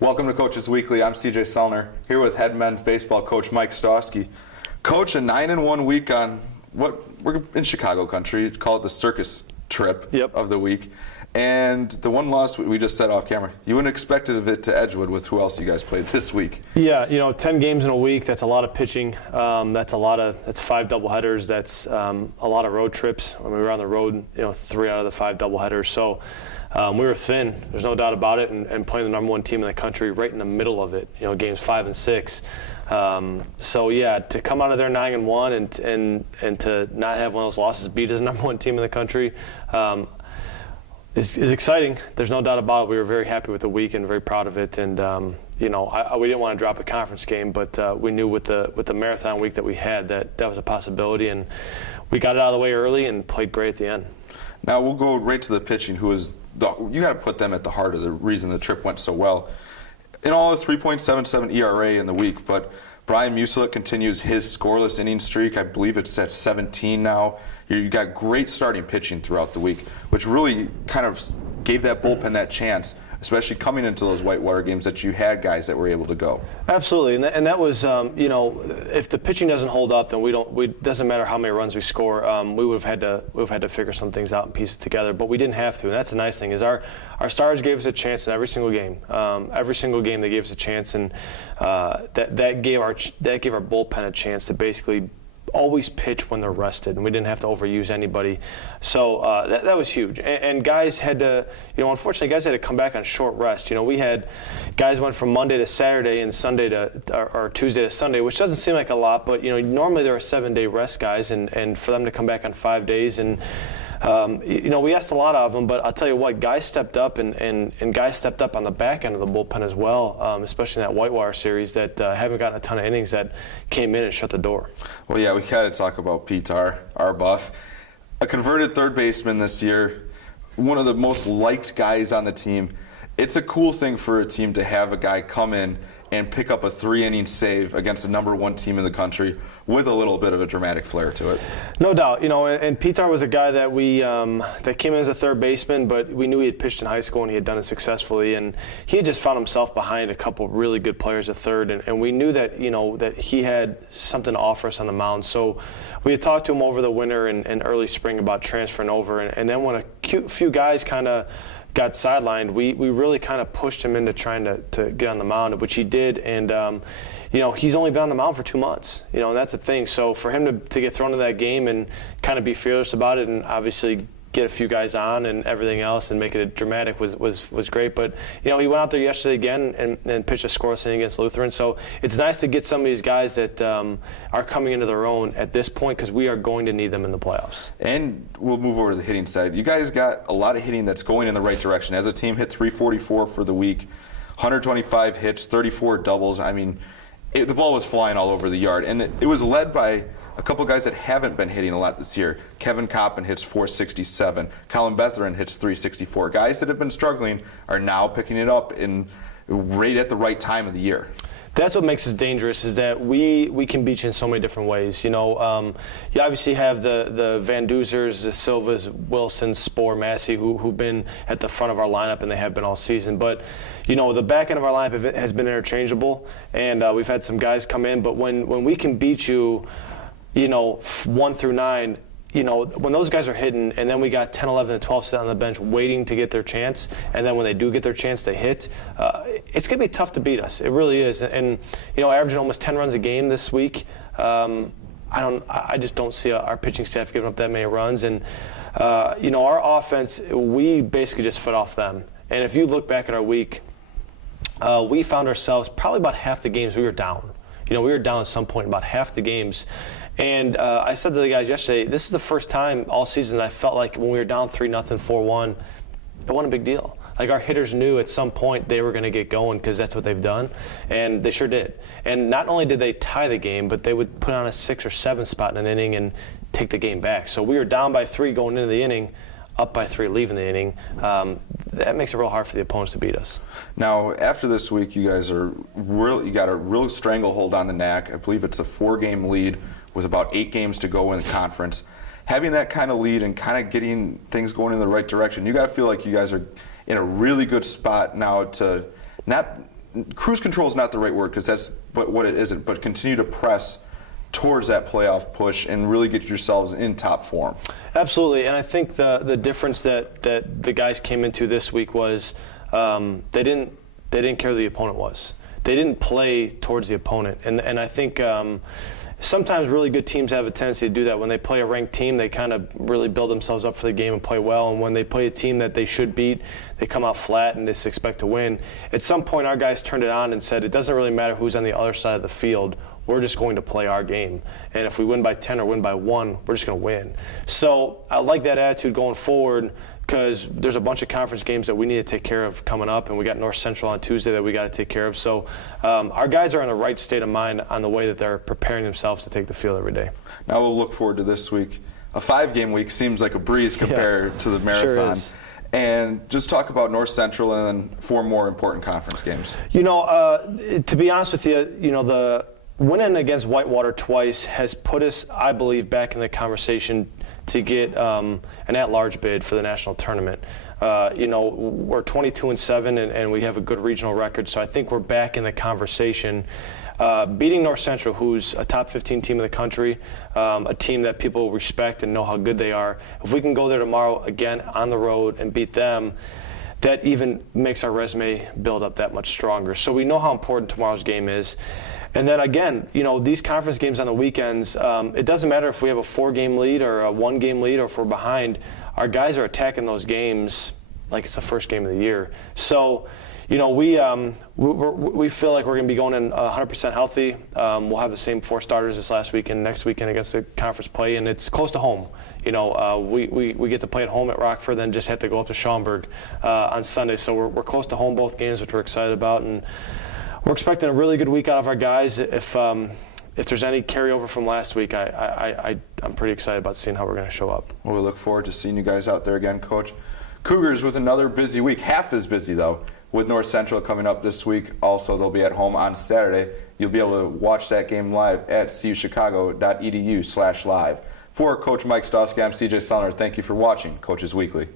Welcome to Coach's Weekly. I'm CJ Sellner, here with head men's baseball coach Mike Stawski. Coach, a 9-1 week on we're in Chicago country. Call it the circus trip of the week. And the one loss we just said off camera, you wouldn't expect it to Edgewood with who else you guys played this week. Yeah, 10 games in a week, that's a lot of pitching. That's 5 doubleheaders. That's a lot of road trips. When we were on the road, 3 out of the 5 doubleheaders. So we were thin, there's no doubt about it, and playing the number 1 team in the country right in the middle of it, games 5 and 6. So yeah, to come out of there 9-1 and to not have one of those losses beat the number 1 team in the country is exciting. There's no doubt about it. We were very happy with the week and very proud of it. And we didn't want to drop a conference game, but we knew with the marathon week that we had that was a possibility, and we got it out of the way early and played great at the end. Now we'll go right to the pitching. You got to put them at the heart of the reason the trip went so well. In all, a 3.77 ERA in the week, but Brian Musilik continues his scoreless inning streak. I believe it's at 17 now. You got great starting pitching throughout the week, which really kind of gave that bullpen that chance, especially coming into those Whitewater games that you had guys that were able to go. Absolutely, and that was, if the pitching doesn't hold up, then it doesn't matter how many runs we score. We would have had to figure some things out and piece it together, but we didn't have to. And that's the nice thing is our stars gave us a chance in every single game. Every single game they gave us a chance, and that gave our bullpen a chance to basically always pitch when they're rested, and we didn't have to overuse anybody. So that was huge. And guys had to, unfortunately, guys had to come back on short rest. We had guys went from Monday to Saturday and Sunday or Tuesday to Sunday, which doesn't seem like a lot, but normally there are 7-day rest guys, and for them to come back on 5 days and. We asked a lot of them, but I'll tell you what, guys stepped up, and guys stepped up on the back end of the bullpen as well, especially in that Whitewater series that haven't gotten a ton of innings that came in and shut the door. Well, yeah, we got to talk about Pete, our buff. A converted third baseman this year, one of the most liked guys on the team. It's a cool thing for a team to have a guy come in and pick up a 3-inning save against the number 1 team in the country with a little bit of a dramatic flair to it. No doubt, and Pitar was a guy that that came in as a third baseman, but we knew he had pitched in high school and he had done it successfully, and he had just found himself behind a couple really good players at third, and we knew that that he had something to offer us on the mound. So we had talked to him over the winter and early spring about transferring over, and then when a few guys kind of got sidelined, we really kind of pushed him into trying to get on the mound, which he did, and he's only been on the mound for 2 months, and that's the thing. So for him to get thrown into that game and kind of be fearless about it, and obviously get a few guys on and everything else and make it dramatic was great. But he went out there yesterday again and pitched a scoreless inning against Lutheran. So it's nice to get some of these guys that are coming into their own at this point, because we are going to need them in the playoffs. And we'll move over to the hitting side. You guys got a lot of hitting that's going in the right direction. As a team, hit 344 for the week, 125 hits, 34 doubles. I mean, the ball was flying all over the yard, and it was led by a couple guys that haven't been hitting a lot this year. Kevin Coppin hits 467. Colin Betherin hits 364. Guys that have been struggling are now picking it up right at the right time of the year. That's what makes us dangerous, is that we can beat you in so many different ways. You obviously have the Van Duzers, the Silvas, Wilson, Spoor, Massey, who've been at the front of our lineup, and they have been all season. But the back end of our lineup has been interchangeable, and we've had some guys come in. But when we can beat you, 1 through 9, when those guys are hitting, and then we got 10, 11, and 12 sitting on the bench waiting to get their chance, and then when they do get their chance, they hit. It's going to be tough to beat us. It really is. And averaging almost 10 runs a game this week. I just don't see our pitching staff giving up that many runs. And our offense, we basically just fed off them. And if you look back at our week, we found ourselves probably about half the games we were down. We were down at some point about half the games. And I said to the guys yesterday, this is the first time all season that I felt like when we were down 3-0, 4-1, it wasn't a big deal. Like, our hitters knew at some point they were going to get going, because that's what they've done, and they sure did. And not only did they tie the game, but they would put on a 6 or 7 spot in an inning and take the game back. So we were down by 3 going into the inning, up by 3 leaving the inning. That makes it real hard for the opponents to beat us. Now, after this week, you guys you got a real stranglehold on the NAC. I believe it's a 4-game lead with about 8 games to go in the conference. Having that kind of lead and kind of getting things going in the right direction, you got to feel like you guys are in a really good spot now to not cruise control is not the right word because that's what it isn't, but continue to press towards that playoff push and really get yourselves in top form. Absolutely, and I think the difference that the guys came into this week was they didn't care who the opponent was. They didn't play towards the opponent, and I think sometimes really good teams have a tendency to do that. When they play a ranked team, they kind of really build themselves up for the game and play well, and when they play a team that they should beat, they come out flat and just expect to win. At some point, our guys turned it on and said, it doesn't really matter who's on the other side of the field. We're just going to play our game. And if we win by 10 or win by 1, we're just going to win. So I like that attitude going forward because there's a bunch of conference games that we need to take care of coming up, and we got North Central on Tuesday that we got to take care of. So our guys are in the right state of mind on the way that they're preparing themselves to take the field every day. Now we'll look forward to this week. A 5-game week seems like a breeze compared to the marathon. Sure is. And just talk about North Central and then 4 more important conference games. To be honest with you, the winning against Whitewater twice has put us, I believe, back in the conversation to get an at-large bid for the national tournament. We're 22-7 and we have a good regional record, so I think we're back in the conversation. Beating North Central, who's a top 15 team in the country, a team that people respect and know how good they are, if we can go there tomorrow again on the road and beat them, that even makes our resume build up that much stronger. So we know how important tomorrow's game is. And then again, these conference games on the weekends, it doesn't matter if we have a 4-game lead or a 1-game lead or if we're behind. Our guys are attacking those games like it's the first game of the year. So, we feel like we're going to be going in 100% healthy. We'll have the same 4 starters this last weekend, next weekend against the conference play, and it's close to home. We get to play at home at Rockford, then just have to go up to Schaumburg on Sunday. So we're close to home both games, which we're excited about, and we're expecting a really good week out of our guys. If there's any carryover from last week, I'm pretty excited about seeing how we're going to show up. Well, we look forward to seeing you guys out there again, Coach. Cougars with another busy week, half as busy though, with North Central coming up this week. Also, they'll be at home on Saturday. You'll be able to watch that game live at cuchicago.edu/live. For Coach Mike Stawski, I'm CJ Sellner. Thank you for watching Coaches Weekly.